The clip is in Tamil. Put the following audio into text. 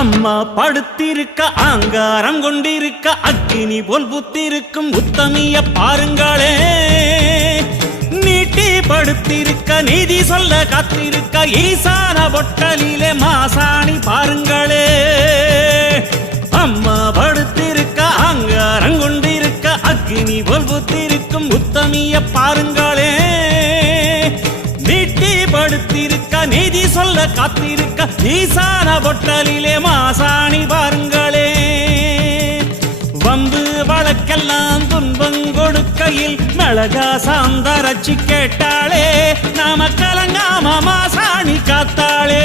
அம்மா படுத்திருக்க ஆங்காரம் கொண்டிருக்க அக்கினி போல் புத்திருக்கும் உத்தமிய பாருங்களே. நீட்டி படுத்திருக்க நீதி சொல்ல காத்திருக்க ஈசான பொட்டலிலே மாசாணி பாருங்களே. அம்மா படுத்திருக்க ஆங்காரம் கொண்டிருக்க அக்கினி போல் புத்திருக்கும் உத்தமிய பாருங்களே. நீட்டி படுத்திருக்க நீதி சொல்ல காத்திருக்க ஈசான பொட்டலிலே மாசாணி பாருங்களே. வம்பு வழக்கெல்லாம் துன்பம் கொடுக்கையில் மிளகா சாந்தரச்சி கேட்டாளே. நாம கலங்காம மாசாணி காத்தாளே.